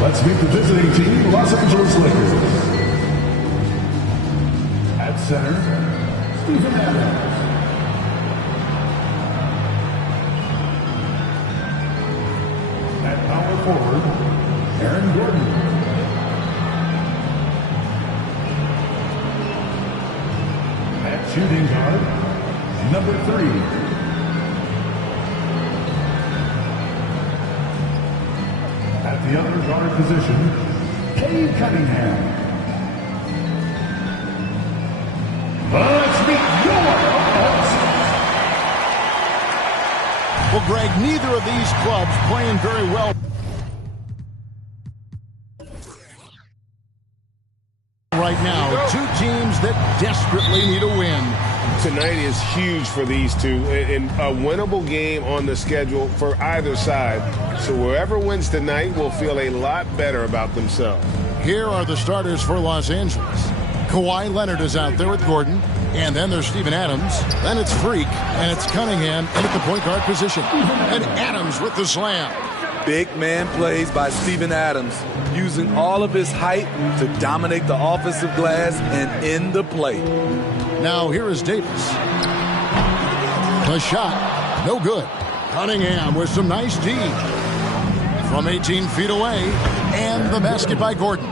Let's meet the visiting team, Los Angeles Lakers. At center, Steven Adams. At power forward, Aaron Gordon. At shooting guard, number 3. At the other guard position, Cade Cunningham. Let's meet your opponents. Well, Greg, neither of these clubs playing very well right now. Two teams that desperately need a win. Tonight is huge for these two, and a winnable game on the schedule for either side. So whoever wins tonight will feel a lot better about themselves. Here are the starters for Los Angeles. Kawhi Leonard is out there with Gordon, and then there's Steven Adams. Then it's Freak, and it's Cunningham in at the point guard position. And Adams with the slam. Big man plays by Steven Adams, using all of his height to dominate the offensive glass and end the play. Now here is Davis. The shot, no good. Cunningham with some nice D. From 18 feet away, and the basket by Gordon.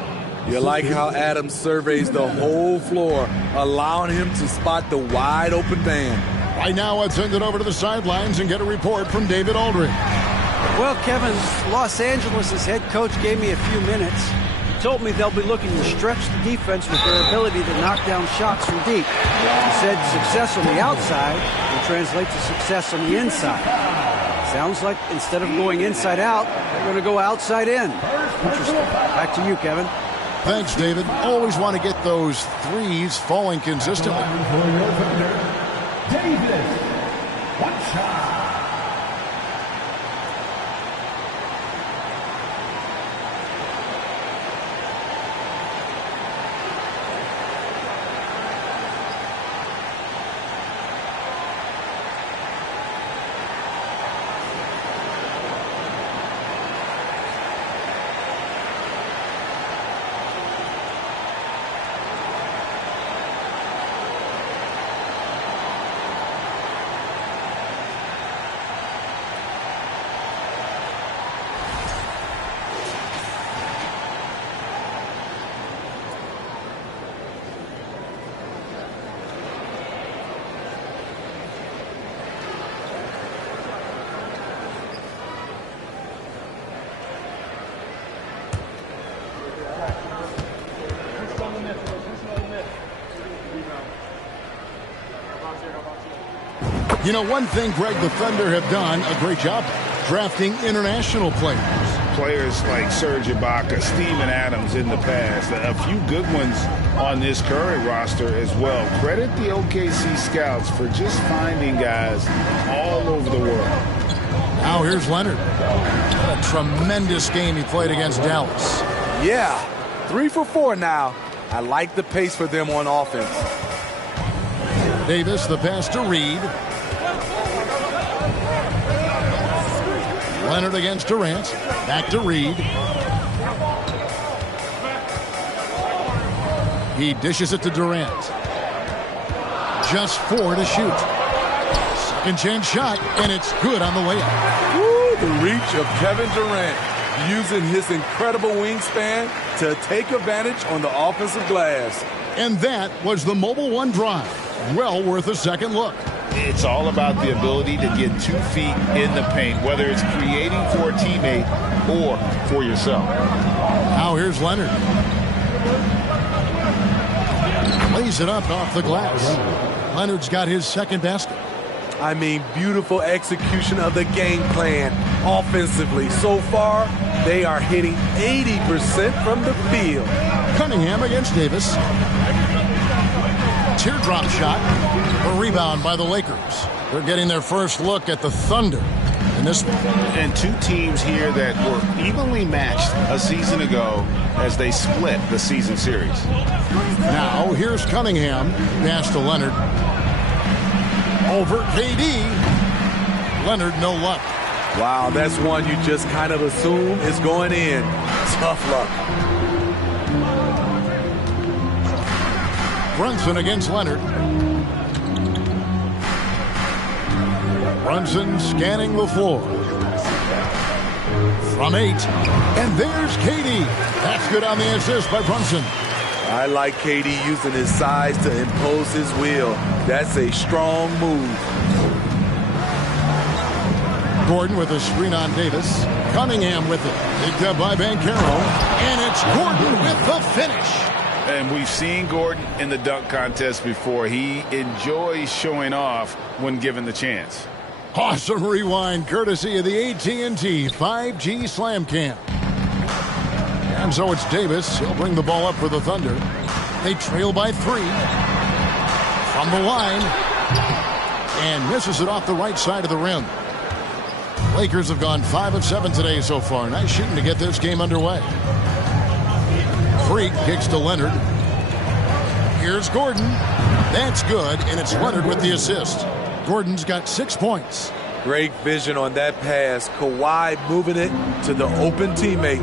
You like how Adams surveys the whole floor, allowing him to spot the wide open man. Right now, let's send it over to the sidelines and get a report from David Aldridge. Well, Kevin, Los Angeles' head coach gave me a few minutes. He told me they'll be looking to stretch the defense with their ability to knock down shots from deep. He said success on the outside will translate to success on the inside. Sounds like instead of going inside out, they're going to go outside in. Interesting. Back to you, Kevin. Thanks, David. Always want to get those threes falling consistently. Davis, one shot. You know, one thing, Greg, the Thunder have done a great job drafting international players. Players like Serge Ibaka, Steven Adams in the past, a few good ones on this current roster as well. Credit the OKC scouts for just finding guys all over the world. Now here's Leonard. What a tremendous game he played against Dallas. Yeah, 3 for 4 now. I like the pace for them on offense. Davis, the pass to Reed. Leonard against Durant. Back to Reed. He dishes it to Durant. Just 4 to shoot. Second chance shot, and it's good on the layup. Woo, the reach of Kevin Durant, using his incredible wingspan to take advantage on the offensive glass. And that was the Mobile One drive. Well worth a second look. It's all about the ability to get 2 feet in the paint, whether it's creating for a teammate or for yourself. Now here's Leonard. Lays it up off the glass. Leonard's got his second basket. I mean, beautiful execution of the game plan offensively. So far, they are hitting 80% from the field. Cunningham against Davis. Teardrop shot. A rebound by the Lakers. They're getting their first look at the Thunder. in this one. And two teams here that were evenly matched a season ago as they split the season series. Now, here's Cunningham. Pass to Leonard. Over KD. Leonard, no luck. Wow, that's one you just kind of assume is going in. Tough luck. Brunson against Leonard. Brunson scanning the floor. From 8. And there's KD. That's good on the assist by Brunson. I like KD using his size to impose his will. That's a strong move. Gordon with a screen on Davis. Cunningham with it. Picked up by Banchero. And it's Gordon with the finish. And we've seen Gordon in the dunk contest before. He enjoys showing off when given the chance. Awesome rewind courtesy of the AT&T 5G Slam Cam. And so it's Davis. He'll bring the ball up for the Thunder. They trail by 3. From the line. And misses it off the right side of the rim. Lakers have gone 5 of 7 today so far. Nice shooting to get this game underway. Freak kicks to Leonard. Here's Gordon. That's good, and it's Leonard with the assist. Gordon's got 6 points. Great vision on that pass. Kawhi moving it to the open teammate.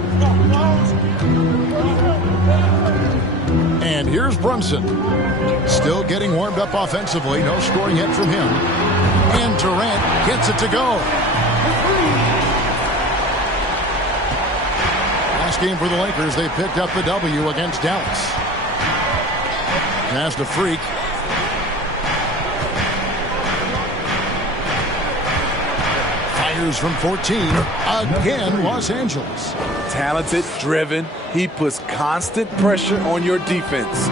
And here's Brunson. Still getting warmed up offensively. No scoring hit from him. And Durant gets it to go. Last game for the Lakers, they picked up the W against Dallas. Pass to Freak. Fires from 14. Again, Los Angeles. Talented, driven. He puts constant pressure on your defense.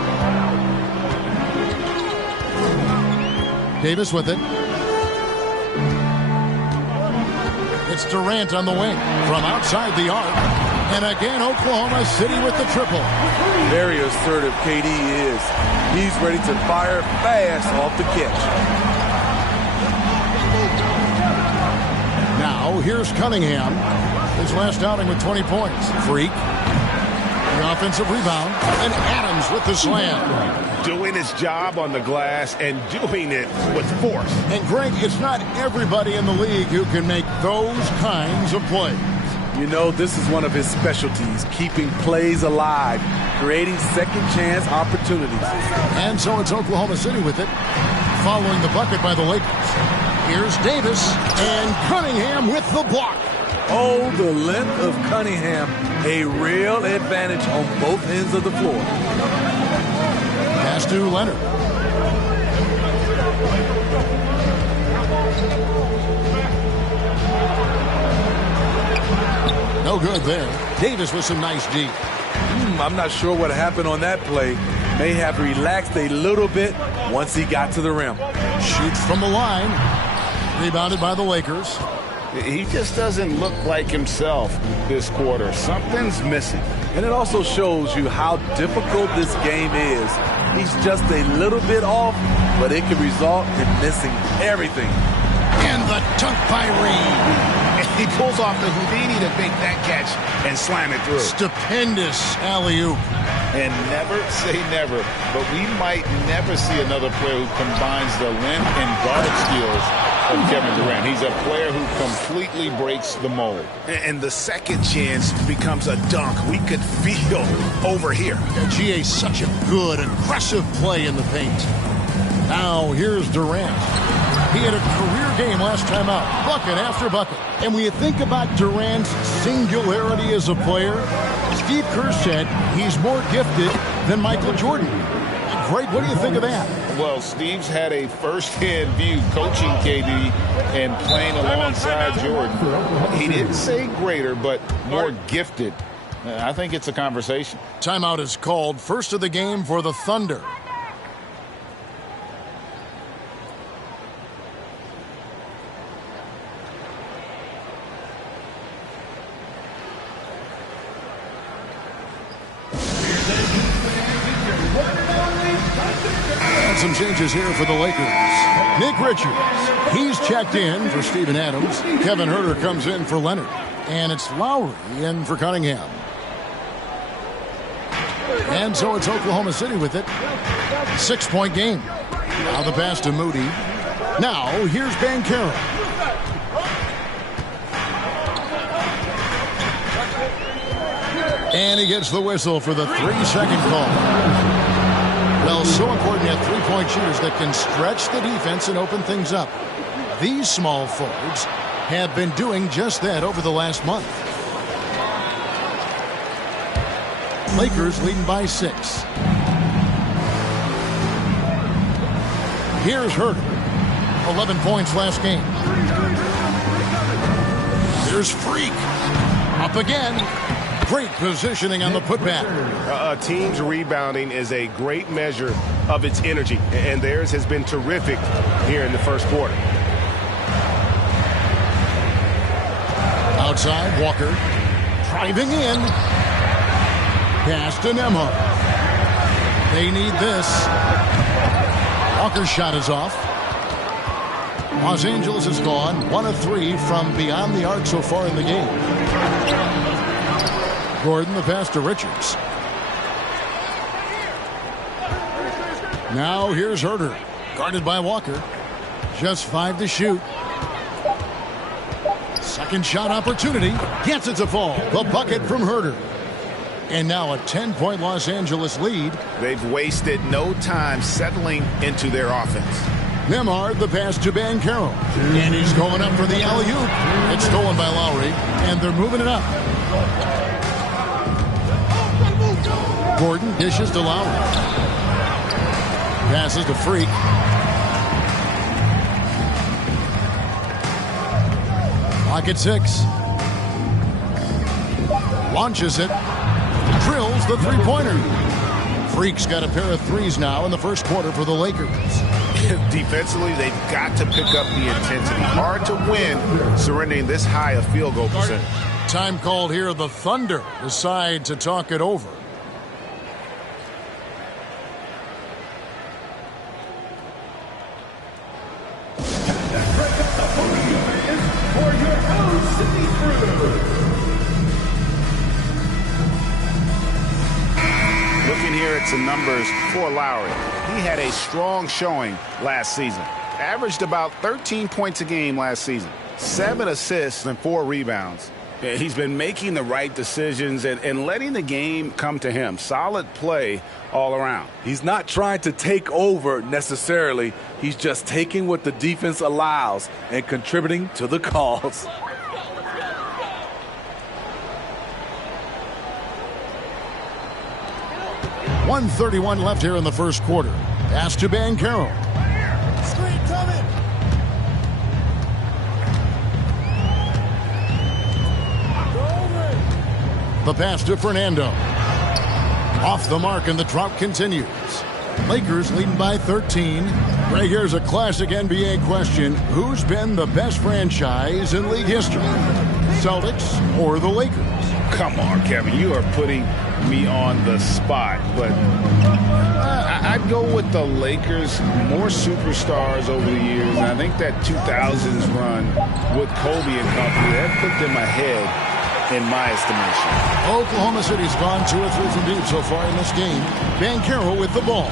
Davis with it. It's Durant on the wing from outside the arc. And again, Oklahoma City with the triple. Very assertive KD is. He's ready to fire fast off the catch. Now, here's Cunningham. His last outing with 20 points. Freak. The offensive rebound. And Adams with the slam. Doing his job on the glass and doing it with force. And Greg, it's not everybody in the league who can make those kinds of plays. You know, this is one of his specialties, keeping plays alive, creating second chance opportunities. And so it's Oklahoma City with it, following the bucket by the Lakers. Here's Davis and Cunningham with the block. Oh, the length of Cunningham, a real advantage on both ends of the floor. Pass to Leonard. No good there. Davis with some nice D. I'm not sure what happened on that play. May have relaxed a little bit once he got to the rim. Shoots from the line. Rebounded by the Lakers. He just doesn't look like himself this quarter. Something's missing. And it also shows you how difficult this game is. He's just a little bit off, but it can result in missing everything. And the dunk by Reed. He pulls off the Houdini to make that catch and slam it through. Stupendous alley-oop. And never say never, but we might never see another player who combines the length and guard skills of Kevin Durant. He's a player who completely breaks the mold. And the second chance becomes a dunk we could feel over here. GA's such a good, aggressive play in the paint. Now here's Durant. He had a career game last time out, bucket after bucket. And when you think about Durant's singularity as a player, Steve Kerr said he's more gifted than Michael Jordan. Greg, what do you think of that? Well, Steve's had a first-hand view coaching KD and playing alongside Jordan. He didn't say greater, but more gifted. I think it's a conversation. Timeout is called. First of the game for the Thunder. And some changes here for the Lakers. Nick Richards, he's checked in for Steven Adams. Kevin Huerter comes in for Leonard. And it's Lowry in for Cunningham. And so it's Oklahoma City with it. 6-point game. Now the pass to Moody. Now here's Banchero. And he gets the whistle for the 3-second call. Well, so important to have three-point shooters that can stretch the defense and open things up. These small forwards have been doing just that over the last month. Lakers leading by 6. Here's Huerter. 11 points last game. Here's Freak. Up again. Great positioning on the putback. A team's rebounding is a great measure of its energy, and theirs has been terrific here in the first quarter. Outside, Walker. Driving in. Pass to Nembhard. They need this. Walker's shot is off. Los Angeles has gone 1 of 3 from beyond the arc so far in the game. Gordon, the pass to Richards. Now here's Huerter. Guarded by Walker. Just 5 to shoot. Second shot opportunity. Gets it to fall. The bucket from Huerter. And now a 10-point Los Angeles lead. They've wasted no time settling into their offense. Nembhard, the pass to Banchero. And he's going up for the alley-oop. It's stolen by Lowry, and they're moving it up. Gordon dishes to Lowry. Passes to Freak. Clock at 6. Launches it. Drills the three-pointer. Freak's got a pair of threes now in the first quarter for the Lakers. Defensively, they've got to pick up the intensity. Hard to win surrendering this high a field goal percentage. Time called here. The Thunder decide to talk it over. Looking here at some numbers for Lowry. He had a strong showing last season. Averaged about 13 points a game last season. 7 assists and 4 rebounds. He's been making the right decisions and letting the game come to him. Solid play all around. He's not trying to take over necessarily. He's just taking what the defense allows and contributing to the cause. .131 left here in the first quarter. Pass to Banchero. Screen coming. The pass to Fernando. Off the mark, and the drought continues. Lakers leading by 13. Greg, here's a classic NBA question. Who's been the best franchise in league history? Celtics or the Lakers? Come on, Kevin. You are putting me on the spot, but I'd go with the Lakers. More superstars over the years, and I think that 2000s run with Kobe and company, that put them ahead in my estimation. Oklahoma City's gone 2 or 3 from deep so far in this game. Banchero with the ball.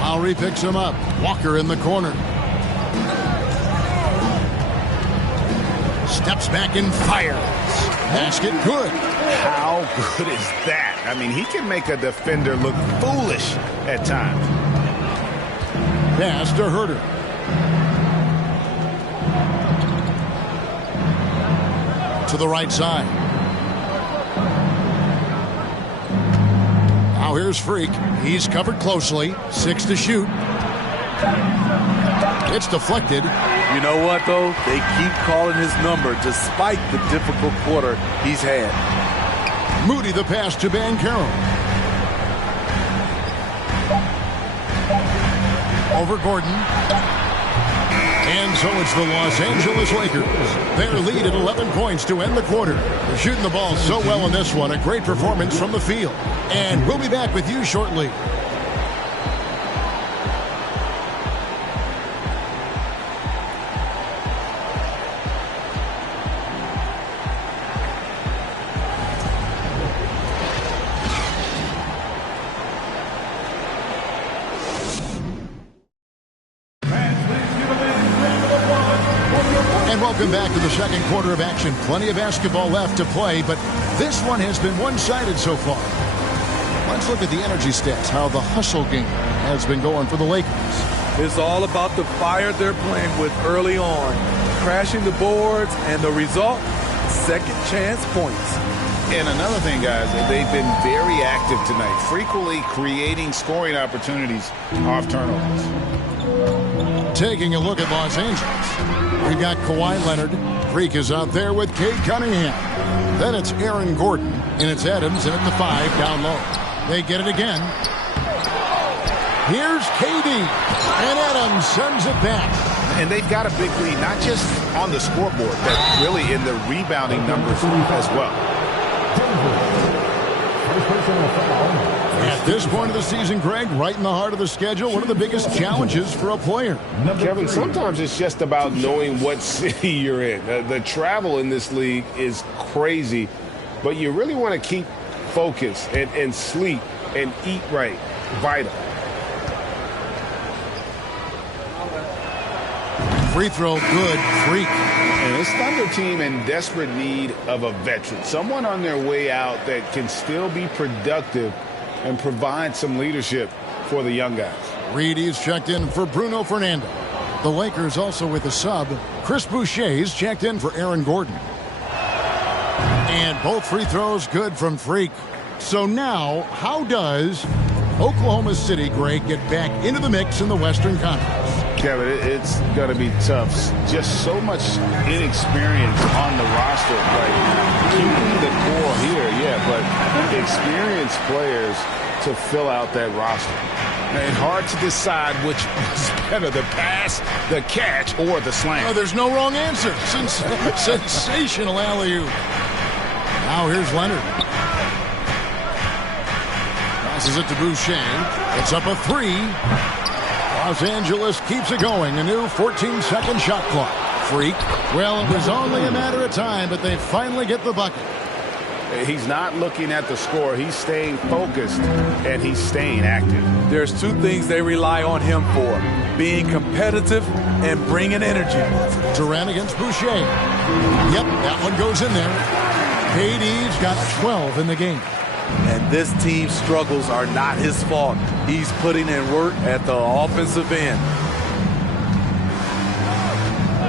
Lowry picks him up. Walker in the corner. Steps back and fires. Basket good. How good is that? I mean, he can make a defender look foolish at times. Pass to Huerter. To the right side. Now here's Freak. He's covered closely. 6 to shoot. It's deflected. You know what, though? They keep calling his number despite the difficult quarter he's had. Moody the pass to Banchero. Over Gordon. And so it's the Los Angeles Lakers. Their lead at 11 points to end the quarter. They're shooting the ball so well in this one. A great performance from the field. And we'll be back with you shortly. And welcome back to the second quarter of action. Plenty of basketball left to play, but this one has been one-sided so far. Let's look at the energy stats, how the hustle game has been going for the Lakers. It's all about the fire they're playing with early on, crashing the boards, and the result, second chance points. And another thing, guys, they've been very active tonight, frequently creating scoring opportunities off turnovers. Taking a look at Los Angeles, we've got Kawhi Leonard. Freak is out there with Cade Cunningham. Then it's Aaron Gordon, and it's Adams in at the 5 down low. They get it again. Here's KD, and Adams sends it back. And they've got a big lead, not just on the scoreboard, but really in the rebounding numbers as well. At this point of the season, Greg, right in the heart of the schedule, one of the biggest challenges for a player. Kevin, sometimes it's just about knowing what city you're in. The travel in this league is crazy, but you really want to keep focus and sleep and eat right. Vital. Free throw, good. Freak. And this Thunder team in desperate need of a veteran, someone on their way out that can still be productive and provide some leadership for the young guys. Reedy's checked in for Bruno Fernando. The Lakers also with a sub. Chris Boucher's checked in for Aaron Gordon. And both free throws good from Freak. So now, how does Oklahoma City, Greg, get back into the mix in the Western Conference? Kevin, it's going to be tough. Just so much inexperience on the roster right now. Keeping the core here, yeah, but experienced players to fill out that roster. And hard to decide which is better, the pass, the catch, or the slam. Oh, there's no wrong answer. Sensational alley-oop. Now here's Leonard. Passes it to Boucher. It's up a 3. Los Angeles keeps it going. A new 14-second shot clock. Freak. Well, it was only a matter of time, but they finally get the bucket. He's not looking at the score. He's staying focused, and he's staying active. There's two things they rely on him for, being competitive and bringing energy. Durant against Boucher. Yep, that one goes in there. KD's got 12 in the game. And this team's struggles are not his fault. He's putting in work at the offensive end.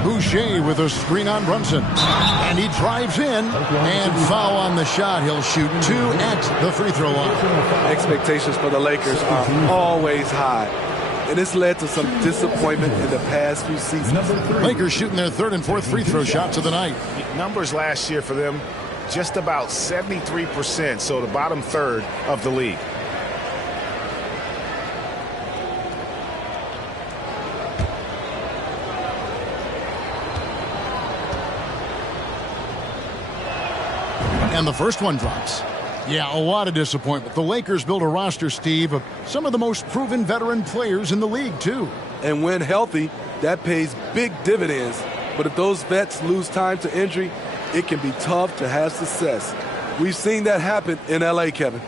Boucher with a screen on Brunson. And he drives in. And foul on the shot. He'll shoot 2 at the free throw line. Expectations for the Lakers are always high. And it's led to some disappointment in the past few seasons. Lakers shooting their 3rd and 4th free throw shots of the night. Numbers last year for them, just about 73%, so the bottom third of the league. And the first one drops. Yeah, a lot of disappointment. The Lakers built a roster, Steve, of some of the most proven veteran players in the league, too. And when healthy, that pays big dividends. But if those vets lose time to injury, it can be tough to have success. We've seen that happen in L.A., Kevin.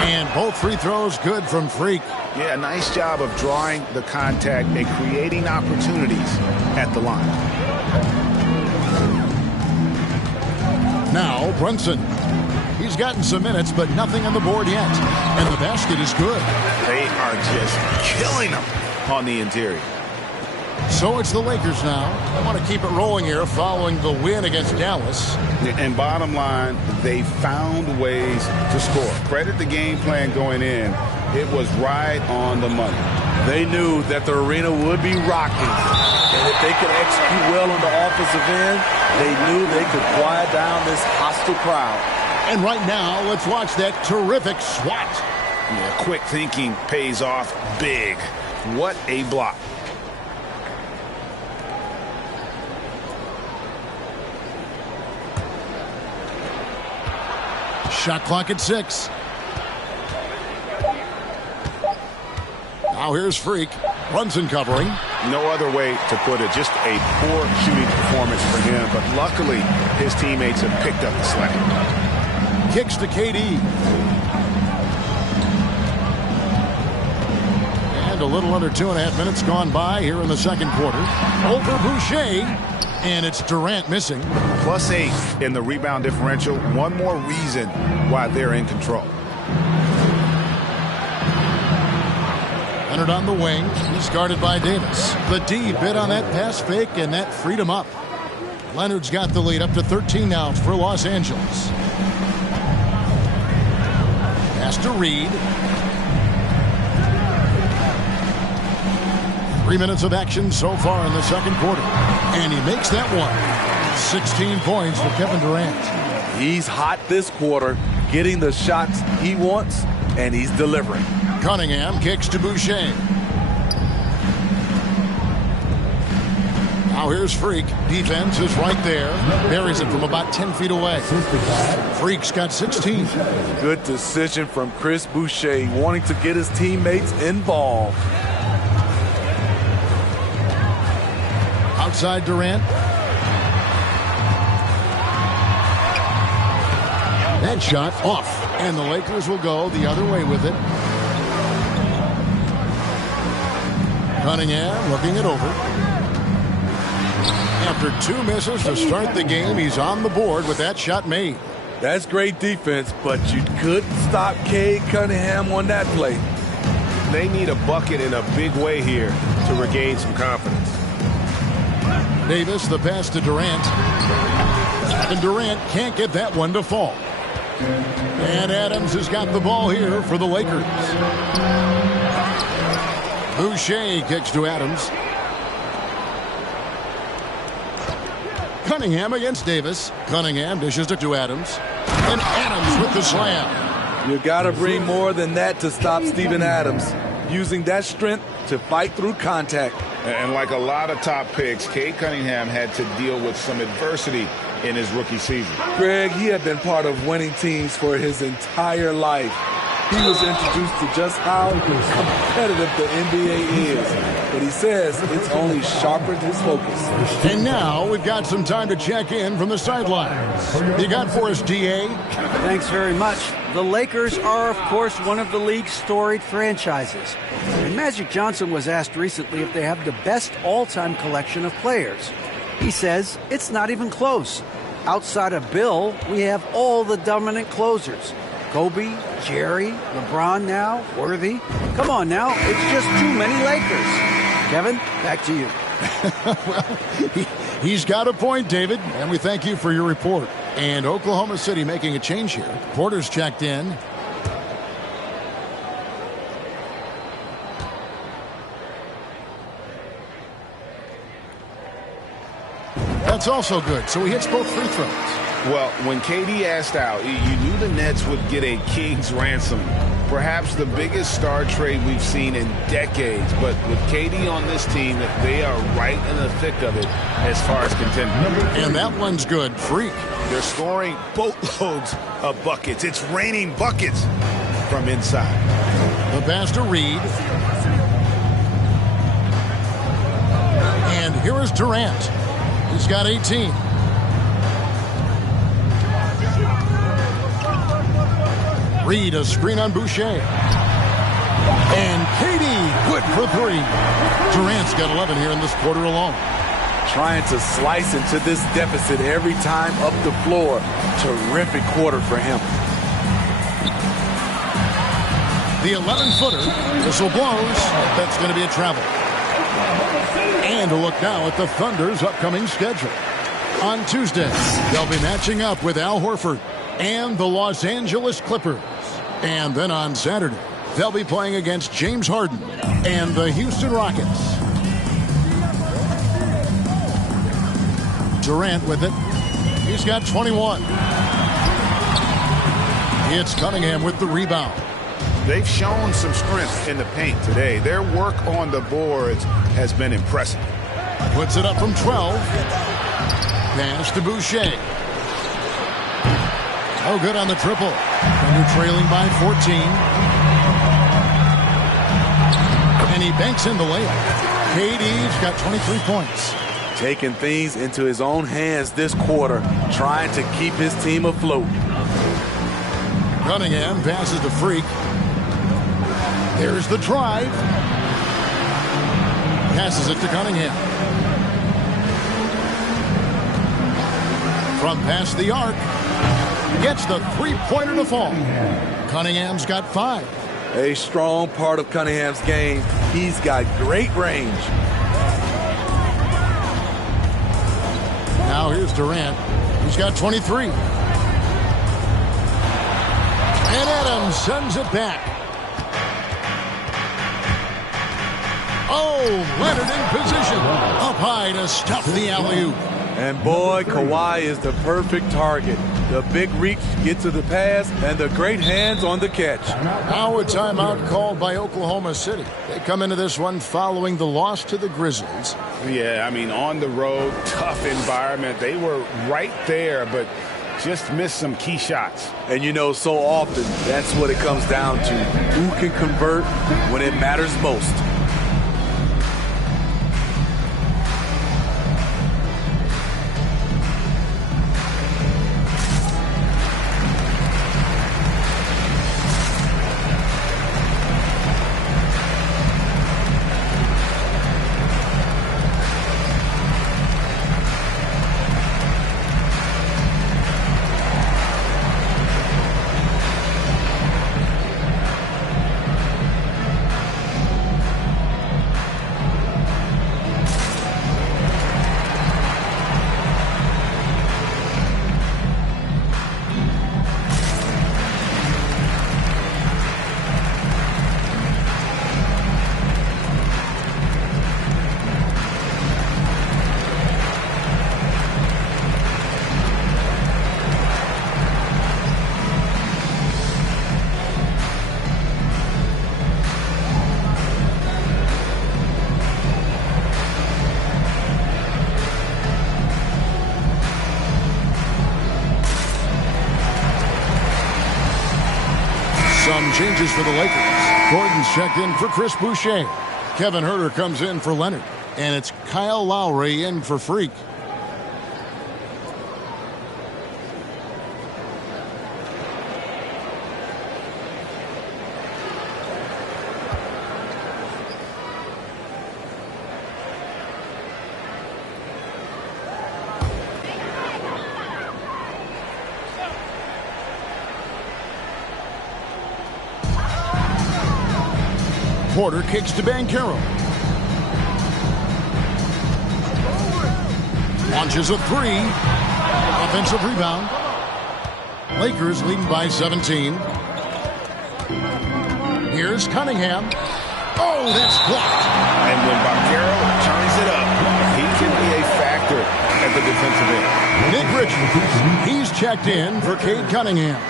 And both free throws good from Freak. Yeah, nice job of drawing the contact and creating opportunities at the line. Now, Brunson. He's gotten some minutes, but nothing on the board yet. And the basket is good. They are just killing them on the interior. So it's the Lakers now. I want to keep it rolling here following the win against Dallas. And bottom line, they found ways to score. Credit the game plan going in. It was right on the money. They knew that the arena would be rocking. And if they could execute well on the offensive end, they knew they could quiet down this hostile crowd. And right now, let's watch that terrific swat. Yeah, quick thinking pays off big. What a block. Shot clock at 6. Now here's Freak. Brunson covering. No other way to put it. Just a poor shooting performance for him. But luckily, his teammates have picked up the slack. Kicks to KD. And a little under 2.5 minutes gone by here in the second quarter. Over Boucher. And it's Durant missing. +8 in the rebound differential. One more reason why they're in control. Leonard on the wing. He's guarded by Davis. The D bit on that pass fake, and that freed him up. Leonard's got the lead up to 13 now for Los Angeles. Pass to Reed. 3 minutes of action so far in the second quarter. And he makes that one. 16 points for Kevin Durant. He's hot this quarter, getting the shots he wants, and he's delivering. Cunningham kicks to Boucher. Now here's Freak. Defense is right there. Buries it from about 10 feet away. Freak's got 16. Good decision from Chris Boucher, wanting to get his teammates involved. Outside Durant. That shot off. And the Lakers will go the other way with it. Cunningham looking it over. After 2 misses to start the game, he's on the board with that shot made. That's great defense, but you couldn't stop Cade Cunningham on that play. They need a bucket in a big way here to regain some confidence. Davis, the pass to Durant. And Durant can't get that one to fall. And Adams has got the ball here for the Lakers. Boucher kicks to Adams. Cunningham against Davis. Cunningham dishes it to Adams. And Adams with the slam. You got to bring more than that to stop Steven Adams, using that strength to fight through contact. And like a lot of top picks, Cade Cunningham had to deal with some adversity in his rookie season. Greg, he had been part of winning teams for his entire life. He was introduced to just how competitive the NBA is. But he says it's only sharpened his focus. And now we've got some time to check in from the sidelines. You got for us, DA? Thanks very much. The Lakers are, of course, one of the league's storied franchises. And Magic Johnson was asked recently if they have the best all-time collection of players. He says it's not even close. Outside of Bill, we have all the dominant closers. Kobe, Jerry, LeBron now, Worthy. Come on now, it's just too many Lakers. Kevin, back to you. Well, he's got a point, David, and we thank you for your report. And Oklahoma City making a change here. Porter's checked in. That's also good, so he hits both free throws. Well, when KD asked out, you knew the Nets would get a king's ransom. Perhaps the biggest star trade we've seen in decades. But with KD on this team, they are right in the thick of it as far as contending. And that one's good. Freak. They're scoring boatloads of buckets. It's raining buckets from inside. The pass to Reed. And here is Durant. He's got 18. Reed, a screen on Boucher. And KD, good for 3. Durant's got 11 here in this quarter alone. Trying to slice into this deficit every time up the floor. Terrific quarter for him. The 11-footer, whistle blows. That's going to be a travel. And a look now at the Thunder's upcoming schedule. On Tuesday, they'll be matching up with Al Horford and the Los Angeles Clippers. And then on Saturday, they'll be playing against James Harden and the Houston Rockets. Durant with it. He's got 21. It's Cunningham with the rebound. They've shown some strength in the paint today. Their work on the boards has been impressive. Puts it up from 12. Pass to Boucher. Oh, good on the triple. And they're trailing by 14. And he banks in the layup. KD's got 23 points. Taking things into his own hands this quarter, trying to keep his team afloat. Cunningham passes to Freak. There's the drive. passes it to Cunningham. From past the arc, gets the three-pointer to fall. Cunningham's got 5. A strong part of Cunningham's game. He's got great range. Now here's Durant. He's got 23. And Adams sends it back. Oh, Leonard in position. Up high to stuff the alley-oop. And boy, Kawhi is the perfect target. The big reach to get to the pass and the great hands on the catch. Now a timeout called by Oklahoma City. They come into this one following the loss to the Grizzlies. Yeah, I mean, on the road, tough environment. They were right there, but just missed some key shots. And you know, so often, that's what it comes down to. Who can convert when it matters most? Some changes for the Lakers. Gordon's checked in for Chris Boucher. Kevin Huerter comes in for Leonard. And it's Kyle Lowry in for Freak. Porter kicks to Banchero. Launches a 3. Offensive rebound. Lakers leading by 17. Here's Cunningham. Oh, that's blocked. And when Banchero turns it up, he can be a factor at the defensive end. Nick Richards, he's checked in for Cade Cunningham.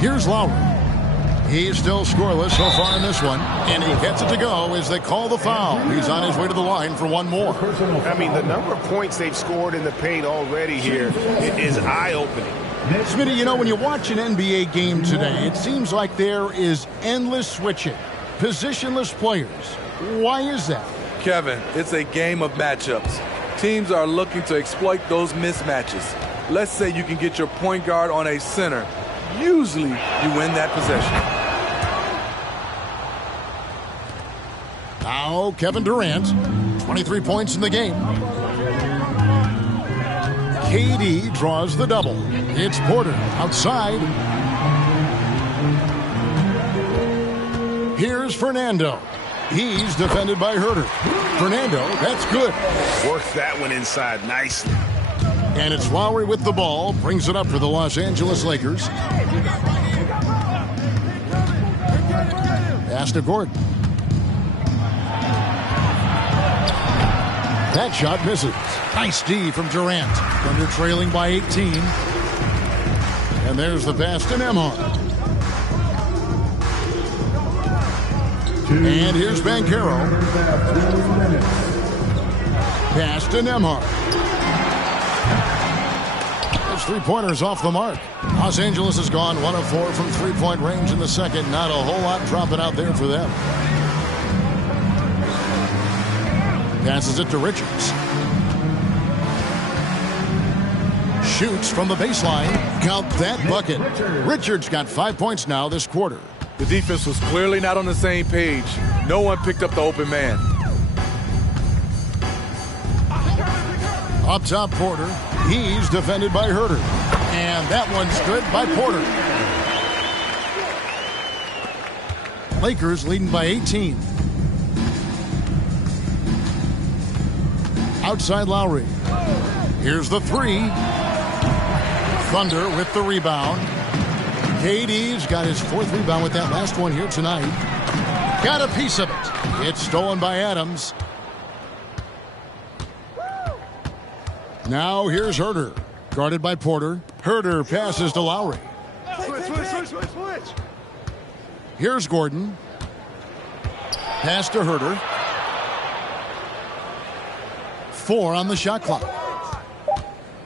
Here's Lowry. He's still scoreless so far in this one. And he gets it to go as they call the foul. He's on his way to the line for one more. I mean, the number of points they've scored in the paint already here is eye-opening. Smitty, you know, when you watch an NBA game today, it seems like there is endless switching. Positionless players. Why is that? Kevin, it's a game of matchups. Teams are looking to exploit those mismatches. Let's say you can get your point guard on a center. Usually, you win that possession. Now, Kevin Durant, 23 points in the game. KD draws the double. It's Porter outside. Here's Fernando. He's defended by Huerter. Fernando, that's good. Worked that one inside nicely. And it's Lowry with the ball. Brings it up for the Los Angeles Lakers. Pass to Gordon. That shot misses. Nice D from Durant. Thunder trailing by 18. And there's the pass to Nembhard. And here's Banchero. Pass to Nembhard. Those three-pointers off the mark. Los Angeles has gone 1 of 4 from three-point range in the second. Not a whole lot dropping out there for them. Passes it to Richards. Shoots from the baseline. Count that bucket. Richards got 5 points now this quarter. The defense was clearly not on the same page. No one picked up the open man. Up top, Porter. He's defended by Herter. And that one's good by Porter. Lakers leading by 18. Outside Lowry. Here's the three. Thunder with the rebound. KD's got his 4th rebound with that last one here tonight. Got a piece of it. It's stolen by Adams. Now here's Herter. Guarded by Porter. Herter passes to Lowry. Switch. Here's Gordon. Pass to Herter. 4 on the shot clock.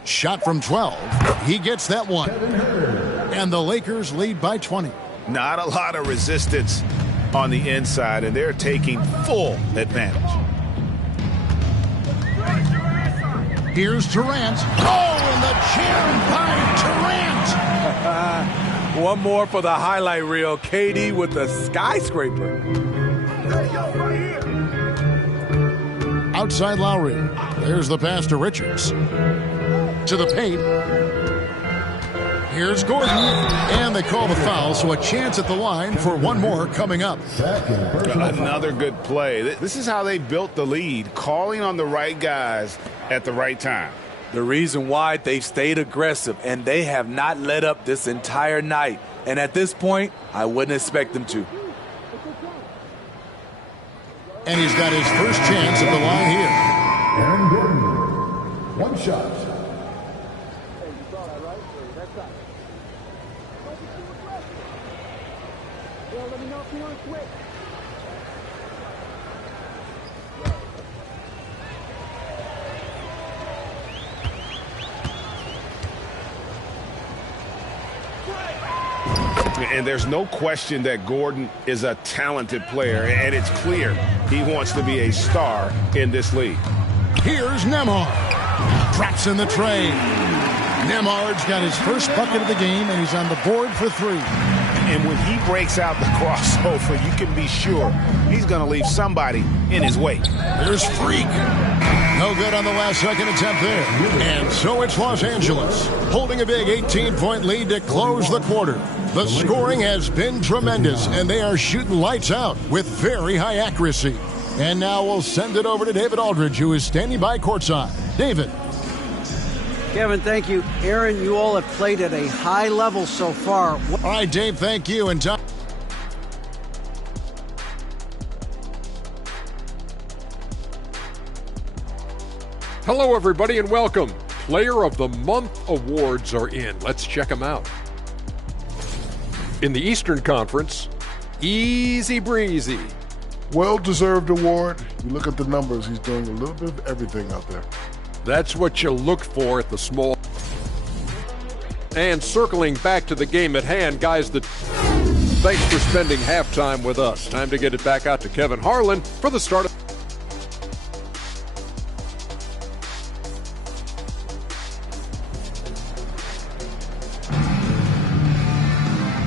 Shot from 12. He gets that one. And the Lakers lead by 20. Not a lot of resistance on the inside, and they're taking full advantage. Here's Durant. Oh, and the jam by Durant. One more for the highlight reel. KD with the skyscraper. Outside Lowry. There's the pass to Richards. To the paint. Here's Gordon. And they call the foul, so a chance at the line for one more coming up. Another good play. This is how they built the lead, calling on the right guys at the right time. The reason why they've stayed aggressive, and they have not let up this entire night. And at this point, I wouldn't expect them to. And he's got his first chance at the line here. Aaron Gordon. One shot. And there's no question that Gordon is a talented player, and it's clear he wants to be a star in this league. Here's Nembhard. Drops in the tray. Nembhard's got his first bucket of the game, and he's on the board for 3. And when he breaks out the crossover, you can be sure he's going to leave somebody in his wake. There's Freak. No good on the last second attempt there. And so it's Los Angeles, holding a big 18-point lead to close the quarter. The scoring has been tremendous, and they are shooting lights out with very high accuracy. And now we'll send it over to David Aldridge, who is standing by courtside. David. Kevin, thank you. Aaron, you all have played at a high level so far. All right, Dave, thank you. And Tom. Hello, everybody, and welcome. Player of the Month awards are in. Let's check them out. In the Eastern Conference, Easy Breezy. Well-deserved award. You look at the numbers, he's doing a little bit of everything out there. That's what you look for at the small. And circling back to the game at hand, guys, thanks for spending halftime with us. Time to get it back out to Kevin Harlan for the start of.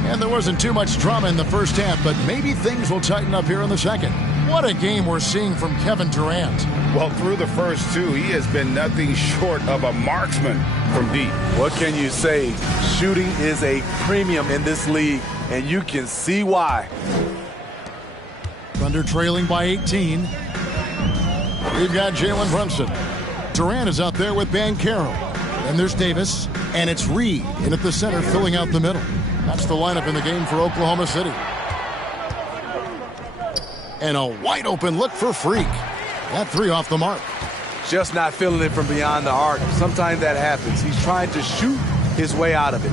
And there wasn't too much drama in the first half, but maybe things will tighten up here in the second. What a game we're seeing from Kevin Durant. Well, through the first 2, he has been nothing short of a marksman from deep. What can you say? Shooting is a premium in this league, and you can see why. Thunder trailing by 18. We've got Jalen Brunson. Durant is out there with Banchero. Then there's Davis, and it's Reed in at the center filling out the middle. That's the lineup in the game for Oklahoma City. And a wide open look for Freak. That 3 off the mark. Just not feeling it from beyond the arc. Sometimes that happens. He's trying to shoot his way out of it.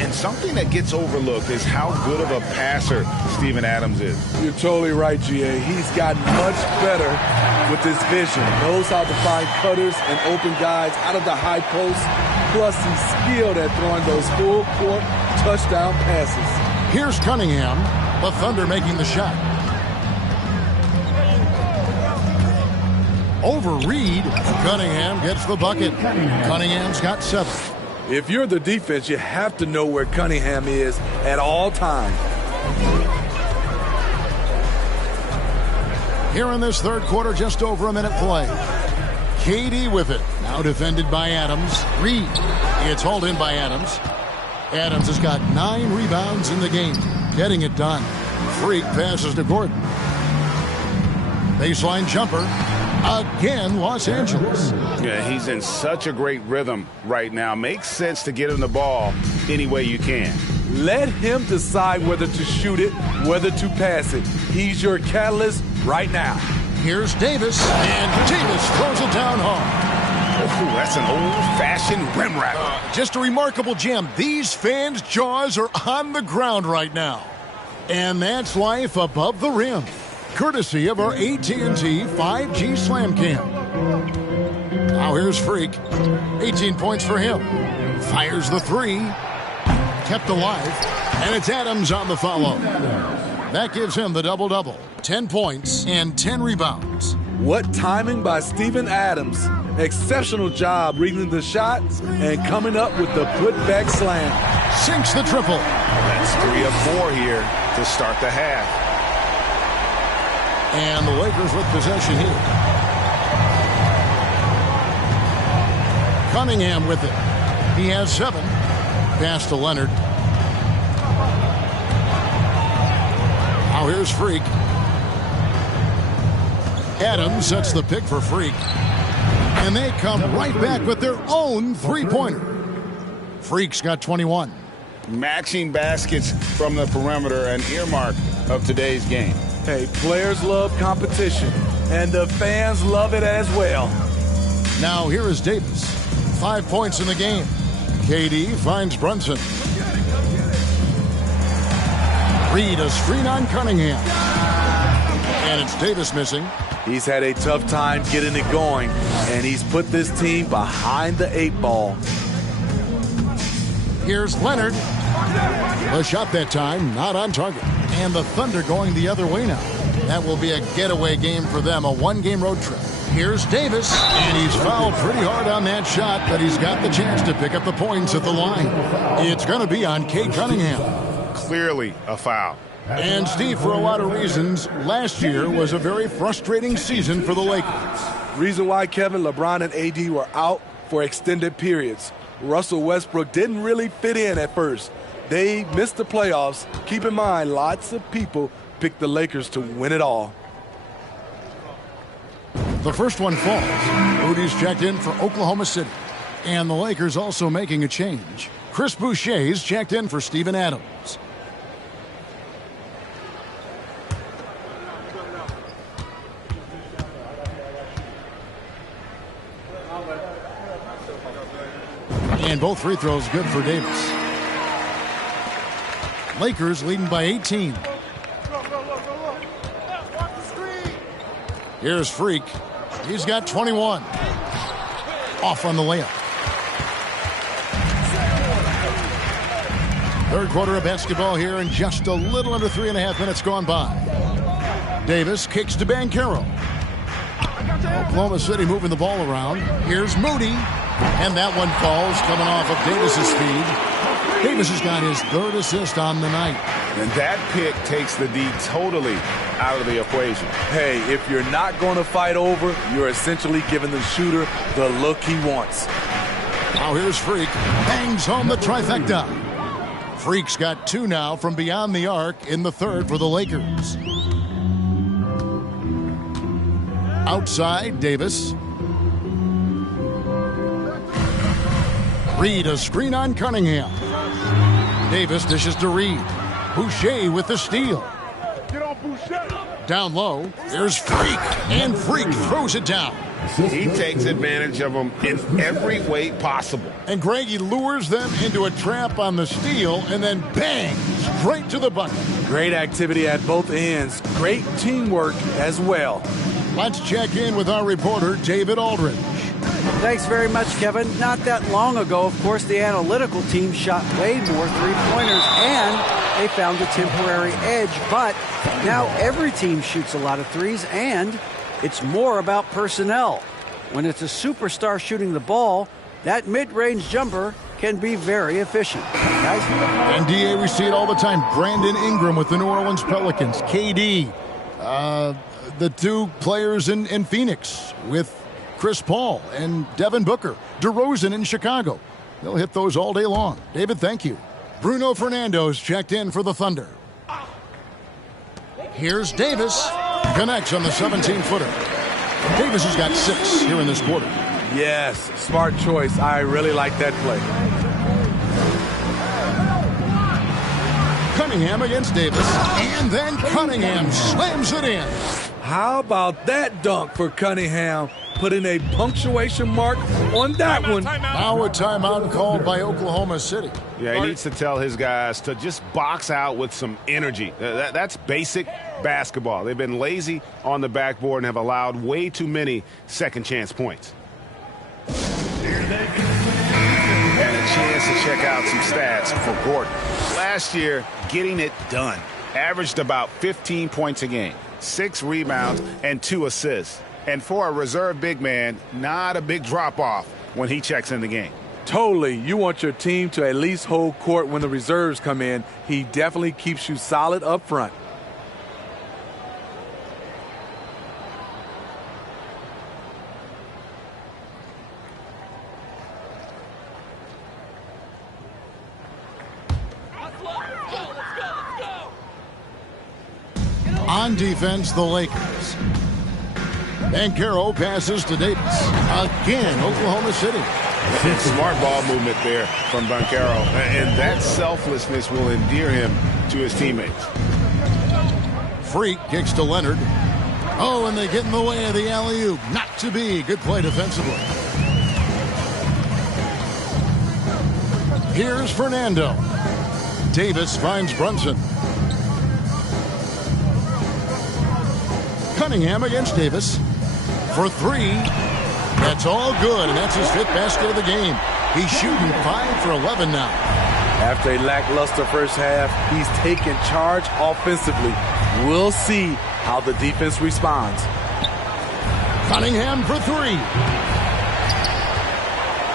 And something that gets overlooked is how good of a passer Steven Adams is. You're totally right, GA. He's gotten much better with his vision. Knows how to find cutters and open guys out of the high post. Plus, he's skilled at throwing those full-court touchdown passes. Here's Cunningham. The Thunder making the shot. over Reed. Cunningham gets the bucket. Cunningham's got 7. If you're the defense, you have to know where Cunningham is at all times. Here in this third quarter, just over a minute play. KD with it. Now defended by Adams. Reed. It's hauled in by Adams. Adams has got 9 rebounds in the game. Getting it done. Freak passes to Gordon. Baseline jumper. Again, Los Angeles. Yeah, he's in such a great rhythm right now. Makes sense to get him the ball any way you can. Let him decide whether to shoot it, whether to pass it. He's your catalyst right now. Here's Davis, and Davis throws it down home. Ooh, that's an old-fashioned rim wrap. Just a remarkable jam. These fans' jaws are on the ground right now. And that's life above the rim. Courtesy of our AT&T 5G Slam Cam. Now here's Freak. 18 points for him. Fires the 3. Kept alive. And it's Adams on the follow. That gives him the double-double. 10 points and 10 rebounds. What timing by Steven Adams. Exceptional job reading the shot and coming up with the putback slam. Sinks the triple. That's 3 of 4 here to start the half. And the Lakers with possession here. Cunningham with it. He has 7. Pass to Leonard. Now here's Freak. Adams sets the pick for Freak. And they come right back with their own three-pointer. Freak's got 21. Matching baskets from the perimeter, an earmark of today's game. Hey, players love competition, and the fans love it as well. Now here is Davis. 5 points in the game. KD finds Brunson. Reed a screen on Cunningham. And it's Davis missing. He's had a tough time getting it going, and he's put this team behind the 8 ball. Here's Leonard. The shot that time, not on target. And the Thunder going the other way now. That will be a getaway game for them, a 1-game road trip. Here's Davis, and he's fouled pretty hard on that shot, but he's got the chance to pick up the points at the line. It's going to be on Cade Cunningham. Clearly a foul. And Steve, for a lot of reasons, last year was a very frustrating season for the Lakers. Reason why Kevin, LeBron, and AD were out for extended periods. Russell Westbrook didn't really fit in at first. They missed the playoffs. Keep in mind, lots of people picked the Lakers to win it all. The first one falls. Moody's checked in for Oklahoma City. And the Lakers also making a change. Chris Boucher's checked in for Steven Adams. And both free throws good for Davis. Lakers leading by 18. Here's Freak. He's got 21. Off on the layup. Third quarter of basketball here, and just a little under 3.5 minutes gone by. Davis kicks to Banchero. Oklahoma City moving the ball around. Here's Moody. And that one falls, coming off of Davis's speed. Davis has got his 3rd assist on the night. And that pick takes the D totally out of the equation. Hey, if you're not going to fight over, you're essentially giving the shooter the look he wants. Now here's Freak. Bangs home the trifecta. Freak's got 2 now from beyond the arc in the 3rd for the Lakers. Outside, Davis. Reed a screen on Cunningham. Davis dishes to Reed. Boucher with the steal. Get on Boucher. Down low, there's Freak. And Freak throws it down. He takes advantage of them in every way possible. And Greggy lures them into a trap on the steal and then bang, straight to the bucket. Great activity at both ends. Great teamwork as well. Let's check in with our reporter, David Aldridge. Thanks very much, Kevin. Not that long ago, of course, the analytical team shot way more three-pointers, and they found a temporary edge. But now every team shoots a lot of threes, and It's more about personnel. When it's a superstar shooting the ball, that mid-range jumper can be very efficient. Guys? And DA, we see it all the time. Brandon Ingram with the New Orleans Pelicans. KD, the two players in Phoenix with Chris Paul and Devin Booker. DeRozan in Chicago. They'll hit those all day long. David, thank you. Bruno Fernando's checked in for the Thunder. Here's Davis. Connects on the 17-footer. Davis has got 6 here in this quarter. Yes, smart choice. I really like that play. Cunningham against Davis. And then Cunningham slams it in. How about that dunk for Cunningham? Putting a punctuation mark on that one. Now a timeout called by Oklahoma City. Yeah, he needs to tell his guys to just box out with some energy. That's basic basketball. They've been lazy on the backboard and have allowed way too many second chance points. And a chance to check out some stats for Gordon. Last year, getting it done. Averaged about 15 points a game, 6 rebounds, and 2 assists. And for a reserve big man, not a big drop-off when he checks in the game. Totally. You want your team to at least hold court when the reserves come in. He definitely keeps you solid up front. On defense, the Lakers. Banchero passes to Davis. Again, Oklahoma City. Smart ball movement there from Banchero. And that selflessness will endear him to his teammates. Freak kicks to Leonard. Oh, and they get in the way of the alley-oop. Not to be. Good play defensively. Here's Fernando. Davis finds Brunson. Cunningham against Davis for 3. That's all good, and that's his 5th basket of the game. He's shooting 5 for 11 now. After a lackluster first half, he's taking charge offensively. We'll see how the defense responds. Cunningham for 3.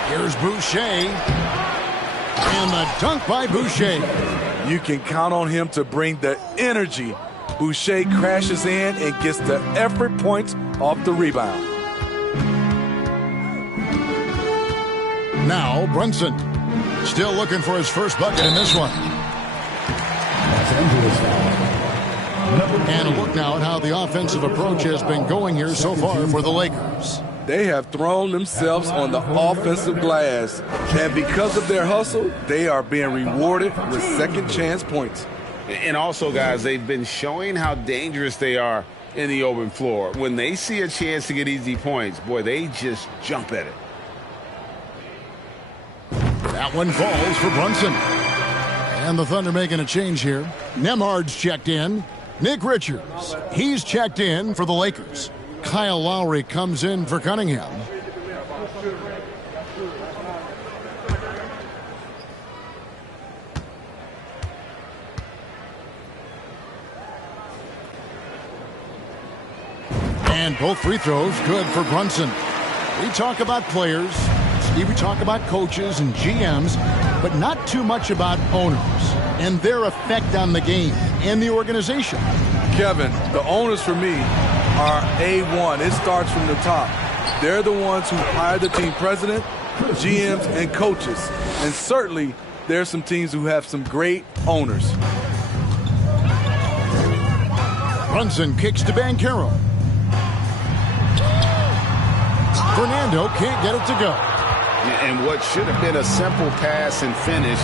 Here's Boucher. And the dunk by Boucher. You can count on him to bring the energy. Boucher crashes in and gets the effort points off the rebound. Now Brunson. Still looking for his first bucket in this one. And a look now at how the offensive approach has been going here so far for the Lakers. They have thrown themselves on the offensive glass. And because of their hustle, they are being rewarded with second chance points. And also, guys, they've been showing how dangerous they are in the open floor. When they see a chance to get easy points, boy, they just jump at it. That one falls for Brunson. And the Thunder making a change here. Nembhard's checked in. Nick Richards, he's checked in for the Lakers. Kyle Lowry comes in for Cunningham. And both free throws good for Brunson. We talk about players, Steve, we talk about coaches and GMs, but not too much about owners and their effect on the game and the organization. Kevin, the owners for me are A1. It starts from the top. They're the ones who hire the team president, GMs, and coaches. And certainly, there's some teams who have some great owners. Brunson kicks to Banchero. Fernando can't get it to go. And what should have been a simple pass and finish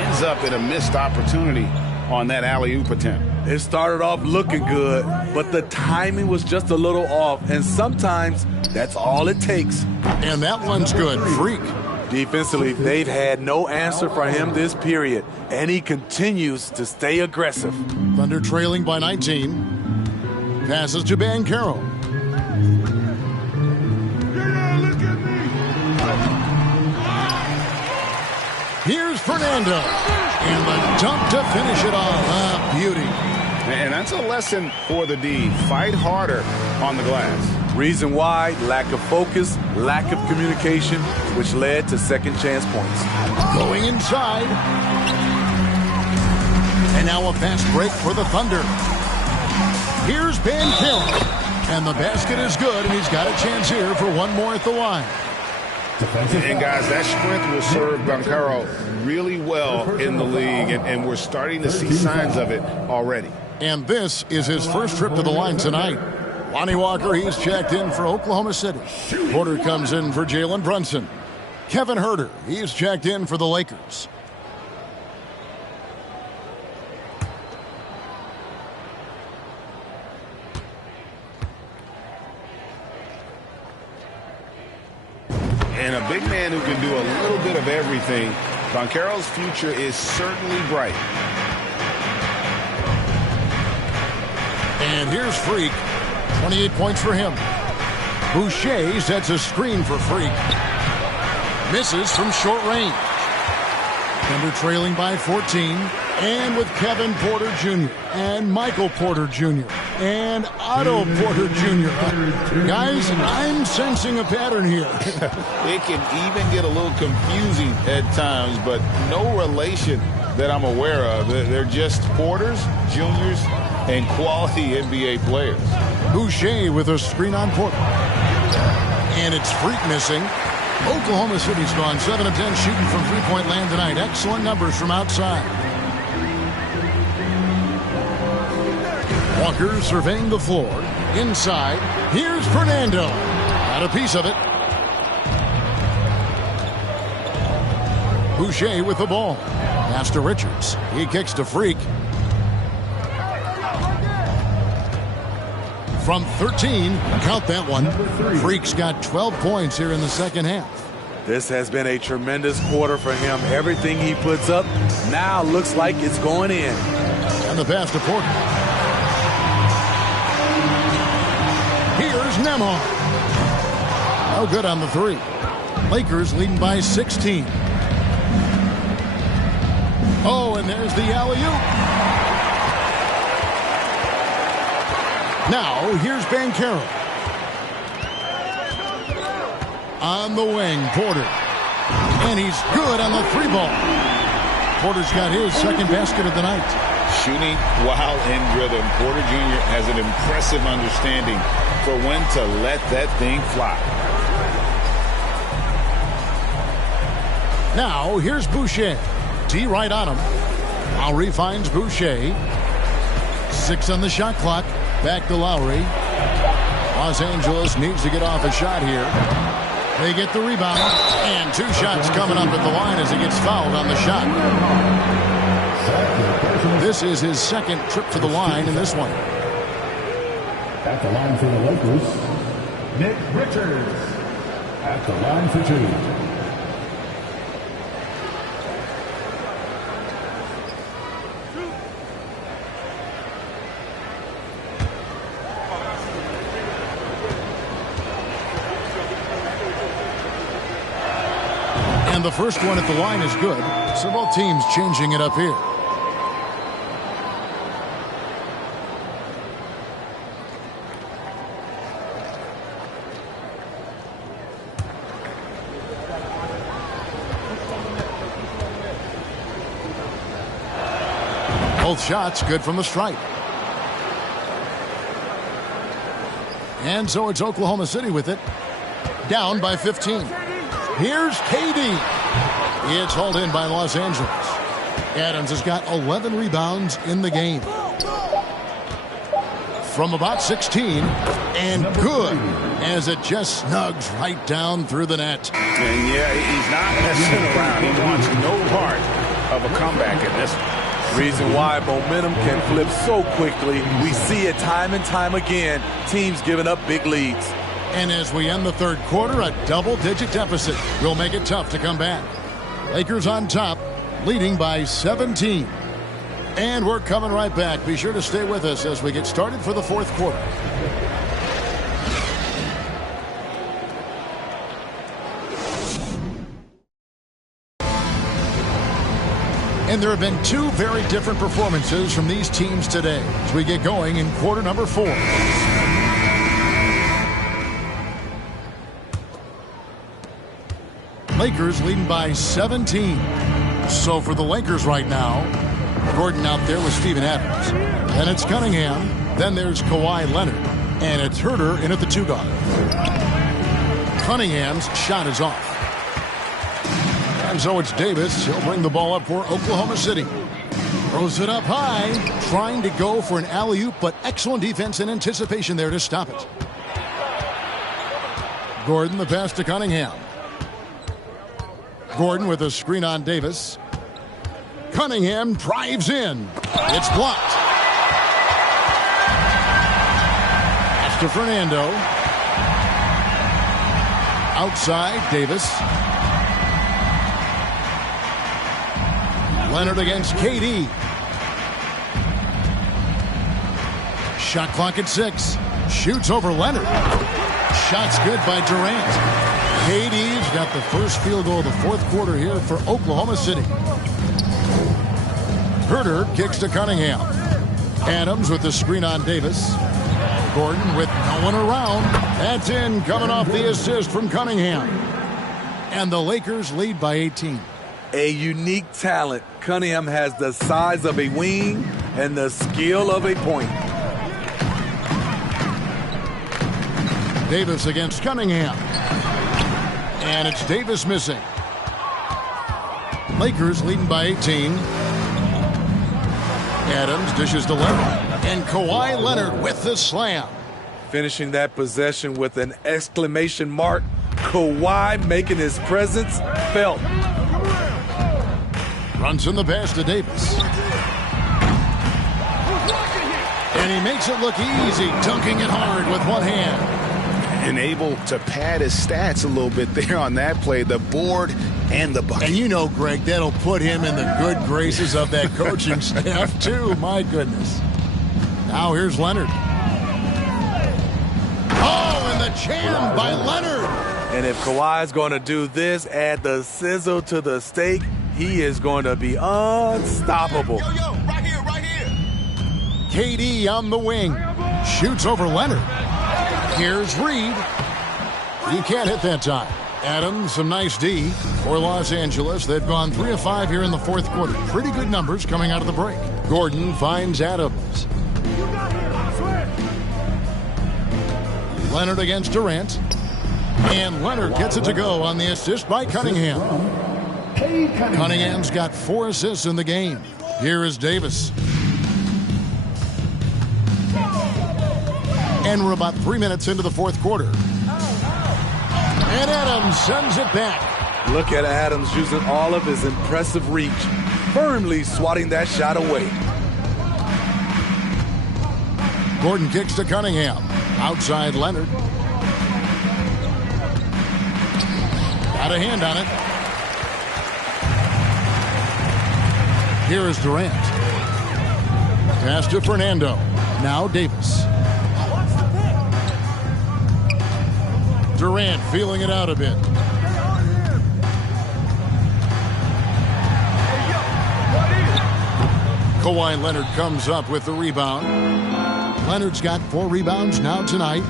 ends up in a missed opportunity on that alley-oop attempt. It started off looking good, but the timing was just a little off, and sometimes that's all it takes. And that one's good. Freak. Defensively, they've had no answer for him this period, and he continues to stay aggressive. Thunder trailing by 19. Passes to Banchero. Here's Fernando. And the dunk to finish it off. Ah, beauty. And that's a lesson for the D. Fight harder on the glass. Reason why, lack of focus, lack of communication, which led to second chance points. Going inside. And now a fast break for the Thunder. Here's Banchero. And the basket is good, and he's got a chance here for one more at the line. And guys, that strength will serve Banchero really well in the league, and we're starting to see signs of it already. And this is his first trip to the line tonight. Lonnie Walker, he's checked in for Oklahoma City. Porter comes in for Jalen Brunson. Kevin Huerter, he's checked in for the Lakers. And a big man who can do a little bit of everything. Banchero's future is certainly bright. And here's Freak. 28 points for him. Boucher sets a screen for Freak. Misses from short range. Thunder trailing by 14. And with Kevin Porter Jr. and Michael Porter Jr. and Otto Porter Jr. Guys, I'm sensing a pattern here. It can even get a little confusing at times, but no relation that I'm aware of. They're just Porters, Juniors, and quality NBA players. Boucher with a screen on Porter. And it's Freak missing. Oklahoma City's gone 7 of 10 shooting from three-point land tonight. Excellent numbers from outside. Walker surveying the floor. Inside. Here's Fernando. Got a piece of it. Boucher with the ball. Pass to Richards. He kicks to Freak. From 13, count that one. Freak's got 12 points here in the second half. This has been a tremendous quarter for him. Everything he puts up now looks like it's going in. And the pass to Porter. Here's Nembhard. No good on the three. Lakers leading by 16. Oh, and there's the alley-oop. Now, here's Banchero. On the wing, Porter. And he's good on the three ball. Porter's got his second basket of the night. Shooting while in rhythm. Porter Jr. has an impressive understanding for when to let that thing fly. Now, here's Boucher. D right on him. Lowry finds Boucher. 6 on the shot clock. Back to Lowry. Los Angeles needs to get off a shot here. They get the rebound. And 2 shots coming up at the line as he gets fouled on the shot. This is his second trip to the line in this one. At the line for the Lakers, Nick Richards. At the line for 2. And the first one at the line is good. So both teams changing it up here. Both shots good from the stripe. And so it's Oklahoma City with it. Down by 15. Here's KD. It's hauled in by Los Angeles. Adams has got 11 rebounds in the game. From about 16. And good as it just snugs right down through the net. And yeah, he's not messing around. He wants no part of a comeback in this one. Reason why momentum can flip so quickly. We see it time and time again. Teams giving up big leads. And as we end the third quarter, a double-digit deficit will make it tough to come back. Lakers on top, leading by 17. And we're coming right back. Be sure to stay with us as we get started for the fourth quarter. And there have been 2 very different performances from these teams today as we get going in quarter number 4. Lakers leading by 17. So for the Lakers right now, Gordon out there with Steven Adams. Then it's Cunningham. Then there's Kawhi Leonard. And it's Herter in at the 2 guard. Cunningham's shot is off. And so it's Davis. He'll bring the ball up for Oklahoma City. Throws it up high. Trying to go for an alley-oop, but excellent defense and anticipation there to stop it. Gordon, the pass to Cunningham. Gordon with a screen on Davis. Cunningham drives in. It's blocked. Pass to Fernando. Outside, Davis. Leonard against KD. Shot clock at 6. Shoots over Leonard. Shot's good by Durant. KD's got the first field goal of the fourth quarter here for Oklahoma City. Herter kicks to Cunningham. Adams with the screen on Davis. Gordon with no one around. That's in, coming off the assist from Cunningham. And the Lakers lead by 18. A unique talent. Cunningham has the size of a wing and the skill of a point. Davis against Cunningham. And it's Davis missing. Lakers leading by 18. Adams dishes to Leonard. And Kawhi Leonard with the slam. Finishing that possession with an exclamation mark. Kawhi making his presence felt. Runs in the pass to Davis. And he makes it look easy, dunking it hard with one hand. And able to pad his stats a little bit there on that play, the board and the bucket. And you know, Greg, that'll put him in the good graces of that coaching staff, too. My goodness. Now here's Leonard. Oh, and the jam by Leonard. And if Kawhi's going to do this, add the sizzle to the steak, he is going to be unstoppable. Yo, right here. KD on the wing. Shoots over Leonard. Here's Reed. He can't hit that time. Adams, some nice D for Los Angeles. They've gone 3 of 5 here in the fourth quarter. Pretty good numbers coming out of the break. Gordon finds Adams. Leonard against Durant. And Leonard gets it to go on the assist by Cunningham. Cunningham's got 4 assists in the game. Here is Davis. And we're about 3 minutes into the fourth quarter. And Adams sends it back. Look at Adams using all of his impressive reach, firmly swatting that shot away. Gordon kicks to Cunningham. Outside Leonard. Got a hand on it. Here is Durant. Pass to Fernando. Now Davis. Durant feeling it out a bit. Kawhi Leonard comes up with the rebound. Leonard's got 4 rebounds now tonight.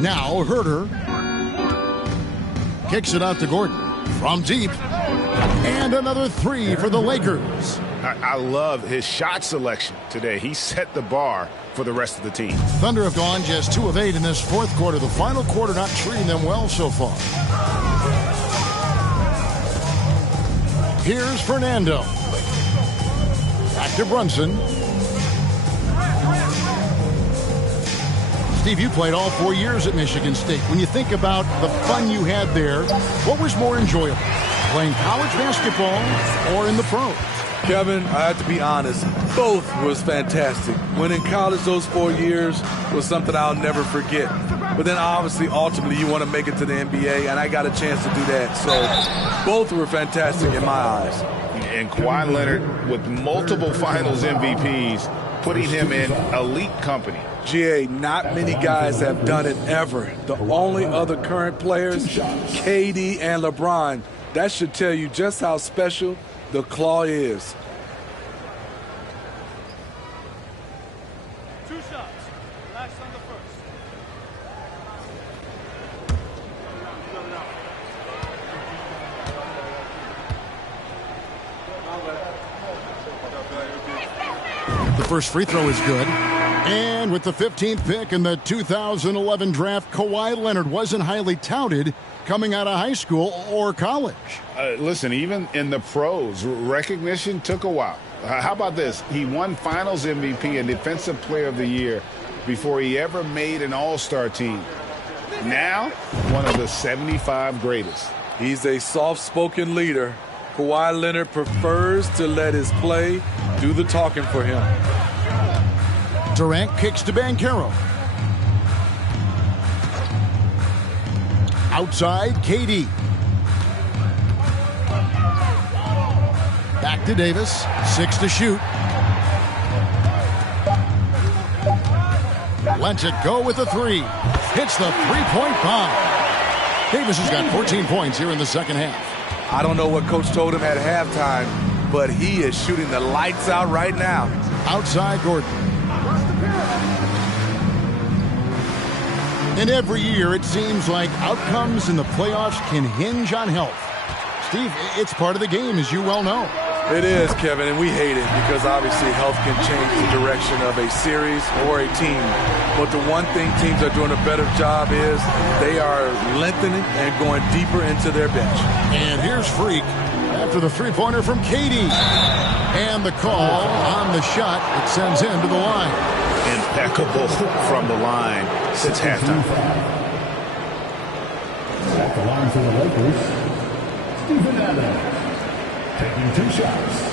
Now Herter kicks it out to Gordon from deep. And another 3 for the Lakers. I love his shot selection today. He set the bar for the rest of the team. Thunder have gone just 2 of 8 in this fourth quarter. The final quarter not treating them well so far. Here's Fernando. Back to Brunson. Steve, you played all 4 years at Michigan State. When you think about the fun you had there, what was more enjoyable? Playing college basketball or in the pros? Kevin, I have to be honest, both was fantastic. Winning college those 4 years was something I'll never forget. But then obviously, ultimately, you want to make it to the NBA, and I got a chance to do that. So both were fantastic in my eyes. And Kawhi Leonard with multiple finals MVPs, putting him in elite company. GA, not many guys have done it ever. The only other current players, KD and LeBron. That should tell you just how special the claw is. 2 shots. Last on the first. The first free throw is good. And with the 15th pick in the 2011 draft, Kawhi Leonard wasn't highly touted coming out of high school or college. Listen, even in the pros, recognition took a while. How about this? He won Finals MVP and Defensive Player of the Year before he ever made an All-Star team. Now, one of the 75 greatest. He's a soft-spoken leader. Kawhi Leonard prefers to let his play do the talking for him. Durant kicks to Banchero. Outside, KD. Back to Davis. 6 to shoot. Lets it go with the 3. Hits the three-point bomb. Davis has got 14 points here in the second half. I don't know what Coach told him at halftime, but he is shooting the lights out right now. Outside, Gordon. And every year, it seems like outcomes in the playoffs can hinge on health. Steve, it's part of the game, as you well know. It is, Kevin, and we hate it because obviously health can change the direction of a series or a team. But the one thing teams are doing a better job is they are lengthening and going deeper into their bench. And here's Freak after the three-pointer from KD. And the call on the shot that sends him to the line. Impeccable from the line since halftime. At the line for the Lakers, Steven Adams, taking 2 shots.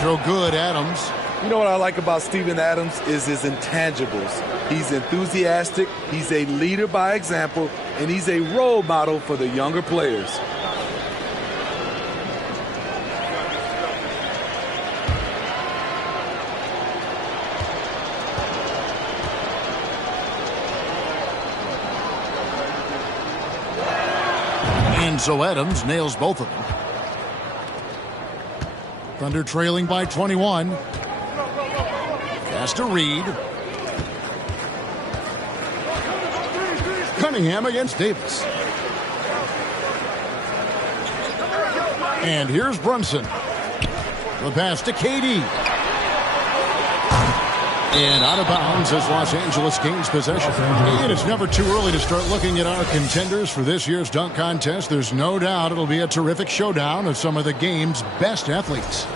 Throw good, Adams. You know what I like about Steven Adams is his intangibles. He's enthusiastic, he's a leader by example, and he's a role model for the younger players. And so Adams nails both of them. Thunder trailing by 21. Pass to Reed. Cunningham against Davis. And here's Brunson. The pass to KD. And out of bounds as Los Angeles gains possession. And it's never too early to start looking at our contenders for this year's dunk contest. There's no doubt it'll be a terrific showdown of some of the game's best athletes.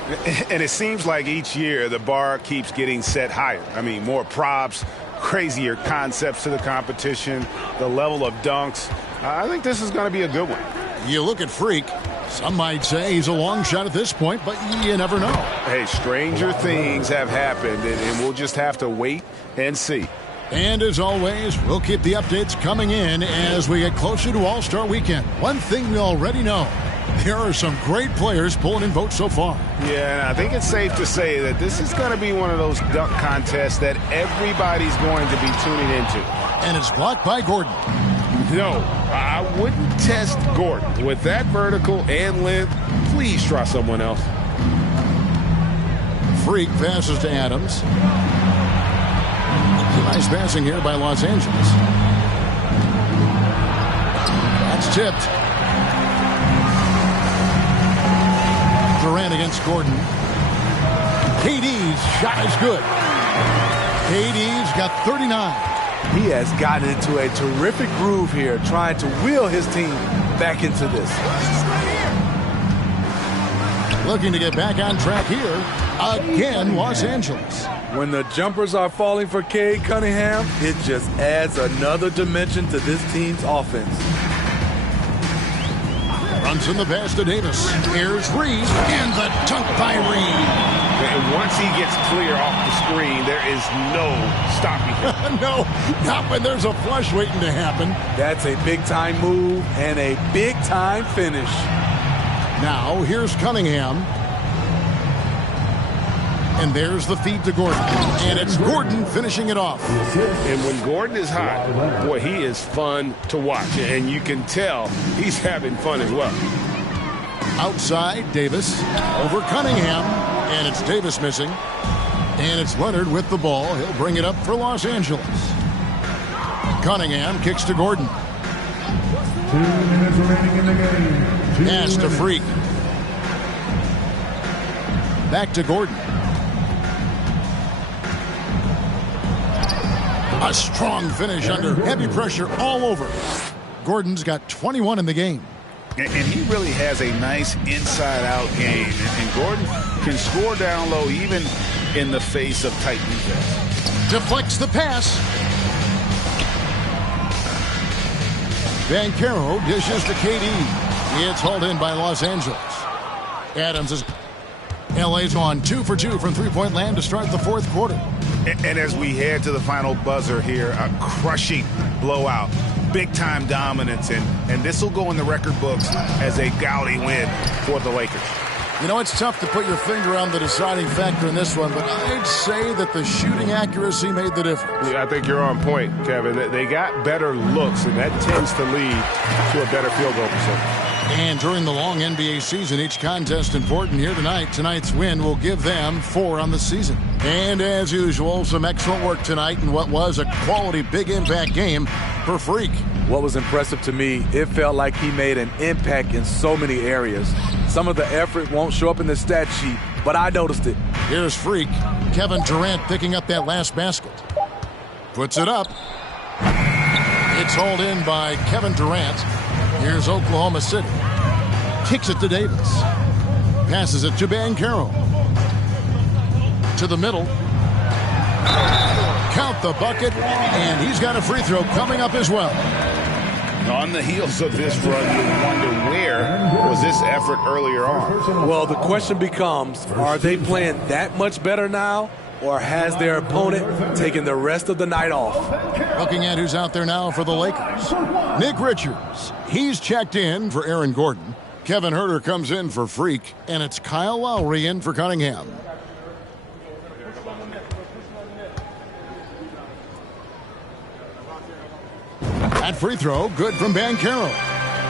And it seems like each year the bar keeps getting set higher. I mean, more props, crazier concepts to the competition, the level of dunks. I think this is going to be a good one. You look at Freak. Some might say he's a long shot at this point, but you never know. Hey, stranger things have happened, and we'll just have to wait and see. And as always, we'll keep the updates coming in as we get closer to All-Star Weekend. One thing we already know, there are some great players pulling in votes so far. Yeah, and I think it's safe to say that this is going to be one of those dunk contests that everybody's going to be tuning into. And it's blocked by Gordon. No, I wouldn't test Gordon. With that vertical and length, please try someone else. Freak passes to Adams. Nice passing here by Los Angeles. That's tipped. Durant against Gordon. KD's shot is good. KD's got 39. He has gotten into a terrific groove here, trying to wheel his team back into this. Looking to get back on track here. Again, Los Angeles. When the jumpers are falling for Cade Cunningham, it just adds another dimension to this team's offense. Runs in the pass to Davis. Here's Reed, and the dunk by Reed. And once he gets clear off the screen, there is no stopping him. No, not when there's a flush waiting to happen. That's a big-time move and a big-time finish. Now, here's Cunningham. And there's the feed to Gordon. And it's Gordon finishing it off. And when Gordon is hot, boy, he is fun to watch. And you can tell he's having fun as well. Outside, Davis over Cunningham. And it's Davis missing. And it's Leonard with the ball. He'll bring it up for Los Angeles. Cunningham kicks to Gordon. 2 minutes remaining in the game. Pass to Freak. Back to Gordon. A strong finish under heavy pressure all over. Gordon's got 21 in the game. And he really has a nice inside-out game. And Gordon can score down low even in the face of tight defense. Deflects the pass. Banchero dishes to KD. It's hauled in by Los Angeles. Adams is... LA's on 2 for 2 from three-point land to start the fourth quarter. And as we head to the final buzzer here, a crushing blowout. Big-time dominance, and this will go in the record books as a gaudy win for the Lakers. You know, it's tough to put your finger on the deciding factor in this one, but I'd say that the shooting accuracy made the difference. Yeah, I think you're on point, Kevin. They got better looks, and that tends to lead to a better field goal percentage. And during the long NBA season, each contest important here tonight. Tonight's win will give them 4 on the season. And as usual, some excellent work tonight in what was a quality big impact game for Freak. What was impressive to me, it felt like he made an impact in so many areas. Some of the effort won't show up in the stat sheet, but I noticed it. Here's Freak. Kevin Durant picking up that last basket. Puts it up. It's hauled in by Kevin Durant. Here's Oklahoma City. Kicks it to Davis. Passes it to Banchero. To the middle. Count the bucket, and he's got a free throw coming up as well. On the heels of this run, you wonder where was this effort earlier on? Well, the question becomes, are they playing that much better now, or has their opponent taken the rest of the night off? Looking at who's out there now for the Lakers. Nick Richards. He's checked in for Aaron Gordon. Kevin Huerter comes in for Freak, and it's Kyle Lowry in for Cunningham. That free throw, good from Banchero.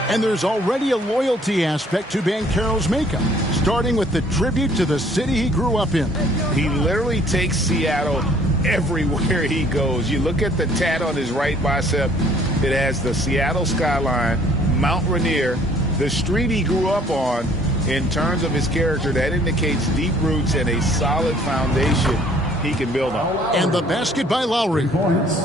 And there's already a loyalty aspect to Banchero's makeup, starting with the tribute to the city he grew up in. He literally takes Seattle everywhere he goes. You look at the tat on his right bicep. It has the Seattle skyline, Mount Rainier, the street he grew up on. In terms of his character, that indicates deep roots and a solid foundation he can build on. And the basket by Lowry.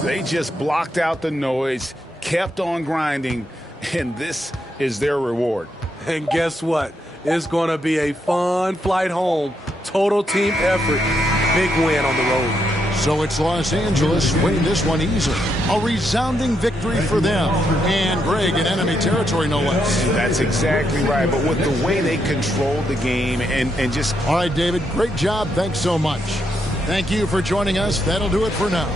They just blocked out the noise, kept on grinding, and this is their reward. And guess what? It's going to be a fun flight home. Total team effort. Big win on the road. So it's Los Angeles winning this one easily. A resounding victory for them. And Greg in enemy territory, no less. That's exactly right. But with the way they controlled the game and just... All right, David, great job. Thanks so much. Thank you for joining us. That'll do it for now.